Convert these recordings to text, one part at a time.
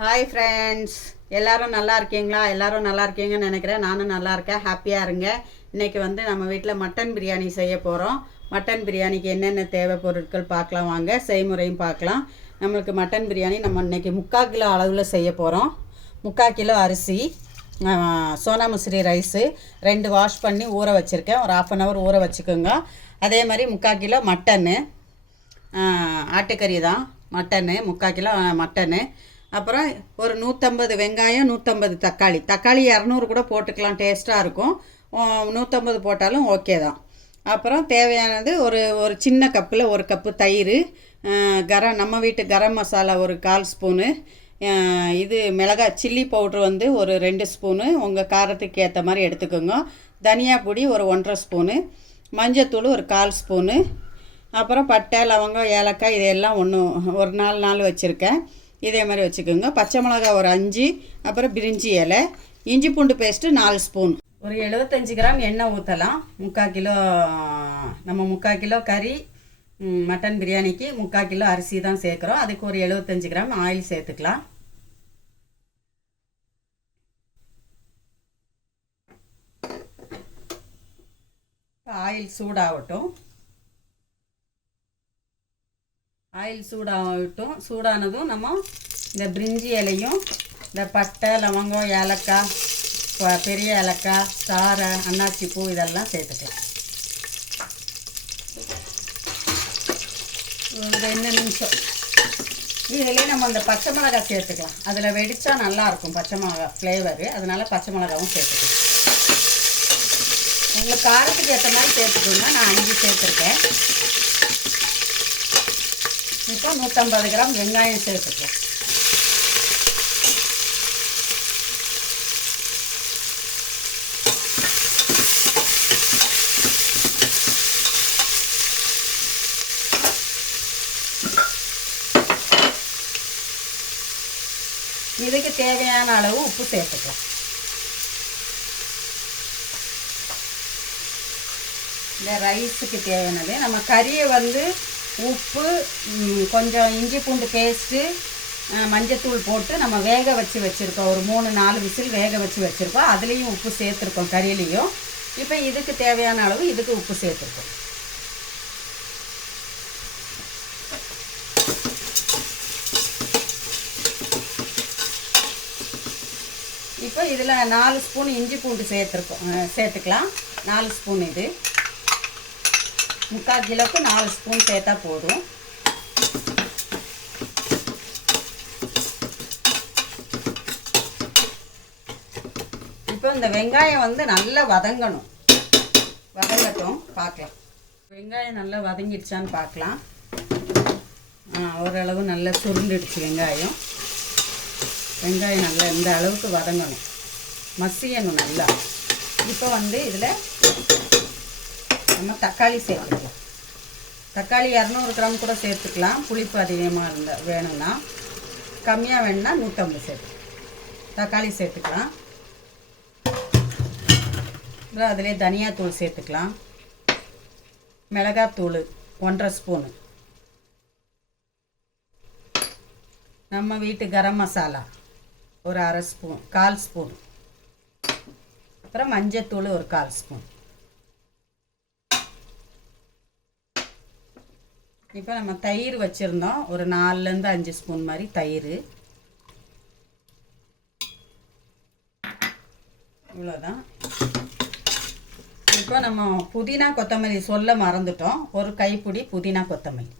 Hi friends, எல்லோரும் நல்லா இருக்கீங்களா? எல்லோரும் நல்லா இருக்கீங்கன்னு நினைக்கிறேன். நானும் நல்லா இருக்கேன். ஹாப்பியாக இருங்க. இன்றைக்கி வந்து நம்ம வீட்டில் மட்டன் பிரியாணி செய்ய போகிறோம். மட்டன் பிரியாணிக்கு என்னென்ன தேவை பொருட்கள் பார்க்கலாம் வாங்க. செய்முறையும் பார்க்கலாம். நம்மளுக்கு மட்டன் பிரியாணி நம்ம இன்றைக்கி 3/4 கிலோ அளவில் செய்ய போகிறோம். 3/4 கிலோ அரிசி, சோனா மசூரி ரைஸு 2 வாஷ் பண்ணி ஊற வச்சுருக்கேன். ஒரு 1/2 hour ஊற வச்சுக்கோங்க. அதே மாதிரி 3/4 கிலோ மட்டனு, ஆட்டுக்கறி தான் மட்டனு, 3/4 கிலோ மட்டனு. அப்புறம் ஒரு 150 வெங்காயம், 150 தக்காளி. தக்காளி 200 கூட போட்டுக்கலாம், டேஸ்ட்டாக இருக்கும். 150 போட்டாலும் ஓகே தான். அப்புறம் தேவையானது ஒரு ஒரு சின்ன கப்பில் 1 கப்பு தயிர், நம்ம வீட்டு கரம் மசாலா ஒரு 1/4 ஸ்பூனு, இது மிளகாய் சில்லி பவுட்ரு வந்து ஒரு 2 ஸ்பூனு, உங்கள் காரத்துக்கு ஏற்ற மாதிரி எடுத்துக்கோங்க. தனியா பொடி ஒரு 1.5 ஸ்பூனு, மஞ்சத்தூள் ஒரு 1/4 ஸ்பூனு. அப்புறம் பட்டை, லவங்கம், ஏலக்காய் இதையெல்லாம் ஒரு 4 நாள் வச்சுருக்கேன். இதே மாதிரி வச்சுக்கோங்க. பச்சை மிளகா ஒரு 5, அப்புறம் பிரிஞ்சி இலை, இஞ்சி பூண்டு பேஸ்ட்டு 4 ஸ்பூன். ஒரு 75 கிராம் எண்ணெய் ஊற்றலாம். 3/4 கிலோ நம்ம 3/4 கிலோ கறி மட்டன் பிரியாணிக்கு 3/4 கிலோ அரிசி தான் சேர்க்குறோம். அதுக்கு ஒரு 75 கிராம் ஆயில் சேர்த்துக்கலாம். ஆயில் சூடாகட்டும். சூடானதும் நம்ம இந்த பிரிஞ்சி இலையும், இந்த பட்டை, லவங்கம், ஏலக்காய், பெரிய ஏலக்காய், ஸ்டார், அன்னாச்சி பூ இதெல்லாம் சேர்த்துக்கலாம். ஒரு 2 நிமிஷம். இதுலேயே நம்ம அந்த பச்சை மிளகாய் சேர்த்துக்கலாம். அதில் வெடித்தா நல்லாயிருக்கும் பச்சை மிளகாய் ஃப்ளேவரு. அதனால் பச்சை மிளகாவும் சேர்த்துக்கலாம். உங்களுக்கு காரத்துக்கு ஏற்ற மாதிரி சேர்த்துக்கோங்க. நான் 5 சேர்த்துருக்கேன். இப்போ 150 கிராம் வெங்காயம் சேர்த்துக்கலாம். இதுக்கு தேவையான அளவு உப்பு சேர்த்துக்கலாம். இந்த ரைஸுக்கு தேவையானது நம்ம கறியை வந்து உப்பு, கொஞ்சம் இஞ்சி பூண்டு பேஸ்ட்டு, மஞ்சத்தூள் போட்டு நம்ம வேக வச்சுருக்கோம். ஒரு 3-4 விசில் வேக வச்சுருக்கோம். அதுலேயும் உப்பு சேர்த்துருக்கோம், கறியிலையும். இப்போ இதுக்கு தேவையான அளவு இதுக்கு உப்பு சேர்த்துருக்கோம். இப்போ இதில் 4 ஸ்பூன் இஞ்சி பூண்டு சேர்த்துக்கலாம். 4 ஸ்பூன். இது 3/4 கிலோவுக்கு 4 ஸ்பூன் சேர்த்தா போதும். இப்போ இந்த வெங்காயம் வந்து நல்லா வதங்கட்டும். பார்க்கலாம். வெங்காயம் நல்லா வதங்கிடுச்சான்னு பார்க்கலாம். ஓரளவு நல்லா சுருண்டுடுச்சு வெங்காயம். வெங்காயம் நல்லா இந்த அளவுக்கு வதங்கணும், மசியணும் நல்லா. இப்போ வந்து இதில் நம்ம தக்காளி சேர்த்துக்கலாம். தக்காளி 200 கிராம் கூட சேர்த்துக்கலாம். புளிப்பு அதிகமாக வேணும்னா, கம்மியாக வேணும்னா 150 சேர்த்து தக்காளி சேர்த்துக்கலாம். அப்புறம் அதிலே தனியாத்தூள் சேர்த்துக்கலாம். மிளகாத்தூள் 1.5 ஸ்பூனு, நம்ம வீட்டு கரம் மசாலா ஒரு 1/2 ஸ்பூன், 1/4 ஸ்பூன். அப்புறம் மஞ்சத்தூள் ஒரு 1/4 ஸ்பூன். இப்போ நம்ம தயிர் வச்சுருந்தோம், ஒரு 4லேருந்து 5 ஸ்பூன் மாதிரி தயிர். இவ்வளோதான். இப்போ நம்ம புதினா கொத்தமல்லி சொல்ல மறந்துட்டோம். ஒரு கைப்பிடி புதினா கொத்தமல்லி.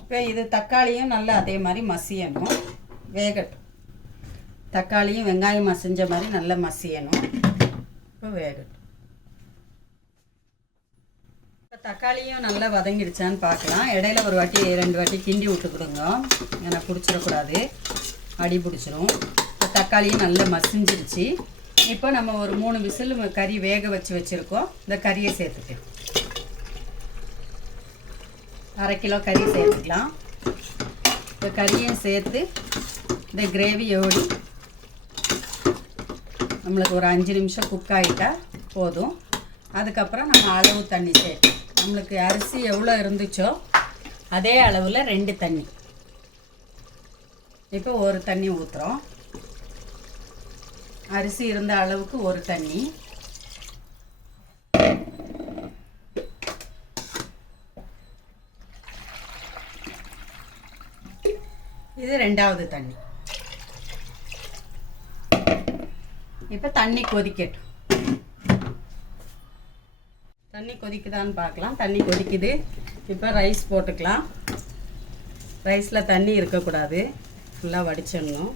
இப்போ இது தக்காளியும் நல்லா அதே மாதிரி மசியணும், வேகட்டும். தக்காளியும் வெங்காயம் மசிஞ்ச மாதிரி நல்லா மசியணும். இப்போ வேகட்டும். இப்போ தக்காளியும் நல்லா வதங்கிடுச்சான்னு பார்க்கலாம். இடையில ஒரு வாட்டி 2 வாட்டி கிண்டி விட்டுக்கிடுங்க, ஏன்னா பிடிச்சிடக்கூடாது, அடி பிடிச்சிரும். இப்போ தக்காளியும் நல்லா மசிஞ்சிருச்சு. இப்போ நம்ம ஒரு 3 விசில் கறி வேக வச்சுருக்கோம். இந்த கறியை சேர்த்துக்கலாம். 1/2 கிலோ கறி சேர்த்துக்கலாம். இப்போ கறியும் சேர்த்து இந்த கிரேவியோடு நம்மளுக்கு ஒரு 5 நிமிஷம் குக் ஆகிட்டா போதும். அதுக்கப்புறம் நம்ம அளவு தண்ணி சேர்க்கணும். நம்மளுக்கு அரிசி எவ்வளோ இருந்துச்சோ அதே அளவில் 2 தண்ணி. இப்போ 1 தண்ணி ஊற்றுறோம். அரிசி இருந்த அளவுக்கு 1 தண்ணி. இது 2வது தண்ணி. இப்போ தண்ணி கொதிக்கட்டும். தண்ணி கொதிக்குதான்னு பார்க்கலாம். தண்ணி கொதிக்குது. இப்போ ரைஸ் போட்டுக்கலாம். ரைஸில் தண்ணி இருக்கக்கூடாது, ஃபுல்லாக வடிச்சிடணும்.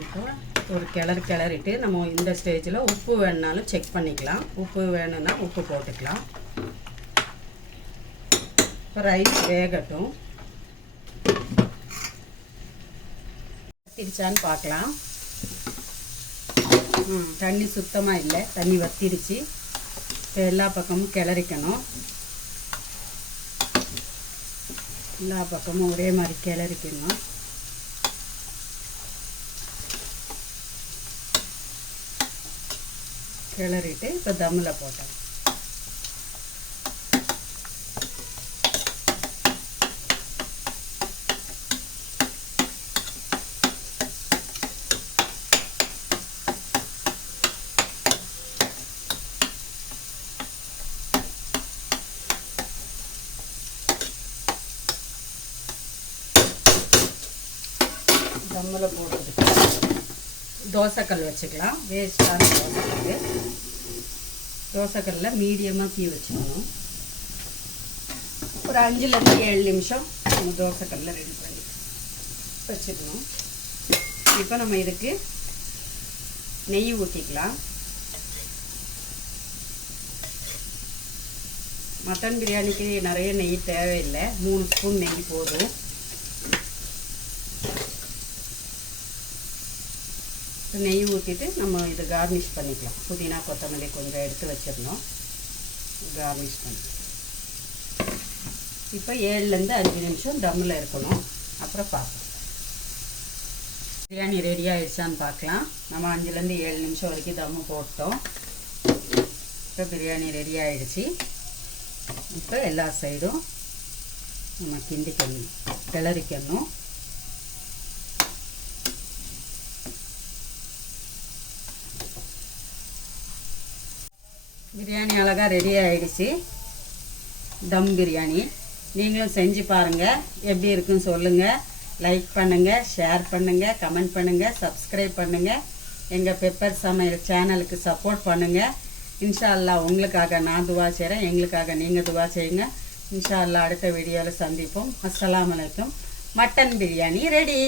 இப்போ ஒரு கிளறிட்டு நம்ம இந்த ஸ்டேஜில் உப்பு வேணுனாலும் செக் பண்ணிக்கலாம். உப்பு வேணும்னா உப்பு போட்டுக்கலாம். இப்போ ரைஸ் வேகட்டும். வத்திருச்சான்னு பார்க்கலாம். தண்ணி சுத்தமாக இல்லை, தண்ணி வத்திருச்சு. இப்போ எல்லா பக்கமும் கிளறிக்கணும். எல்லா பக்கமும் ஒரே மாதிரி கிளறிக்கணும். கிளறிட்டு இப்போ தம்மில் போட்டோம். தம்மில் போட்டுட்டு தோசைக்கல் வச்சுக்கலாம். வேஸ்ட்டான தோசைக்கல். தோசைக்கல்லில் மீடியமாக தீ வச்சுக்கணும். ஒரு 5லேருந்து 7 நிமிஷம் நம்ம தோசைக்கல்லில் ரெடி பண்ணி வச்சுக்கணும். இப்போ நம்ம இதுக்கு நெய் ஊற்றிக்கலாம். மட்டன் பிரியாணிக்கு நிறைய நெய் தேவையில்லை, 3 ஸ்பூன் நெய் போதும். நெய் ஊற்றிட்டு நம்ம இது கார்னிஷ் பண்ணிக்கலாம். புதினா கொத்தமல்லி கொஞ்சம் எடுத்து வச்சிடணும், கார்னிஷ் பண்ணி. இப்போ 7லேருந்து 5 நிமிஷம் தம்மில் இருக்கணும். அப்புறம் பார்க்கலாம். பிரியாணி ரெடி ஆகிடுச்சான்னு பார்க்கலாம். நம்ம 5லேருந்து 7 நிமிஷம் வரைக்கும் தம்மு போட்டோம். இப்போ பிரியாணி ரெடி ஆகிடுச்சு. இப்போ எல்லா சைடும் நம்ம கிளறிக்கணும். பிரியாணி அழகாக ரெடி ஆகிடுச்சு. தம் பிரியாணி நீங்களும் செஞ்சு பாருங்கள். எப்படி இருக்குன்னு சொல்லுங்கள். லைக் பண்ணுங்கள், ஷேர் பண்ணுங்கள், கமெண்ட் பண்ணுங்கள், சப்ஸ்கிரைப் பண்ணுங்கள். எங்கள் பெப்பர் சமையல் சேனலுக்கு சப்போர்ட் பண்ணுங்கள். இன்ஷா அல்லாஹ் உங்களுக்காக நான் துவா செய்கிறேன், எங்களுக்காக நீங்கள் துவா செய்யுங்க. இன்ஷா அல்லாஹ் அடுத்த வீடியோவில் சந்திப்போம். அஸ்ஸலாமு அலைக்கும். Mutton biryani ready.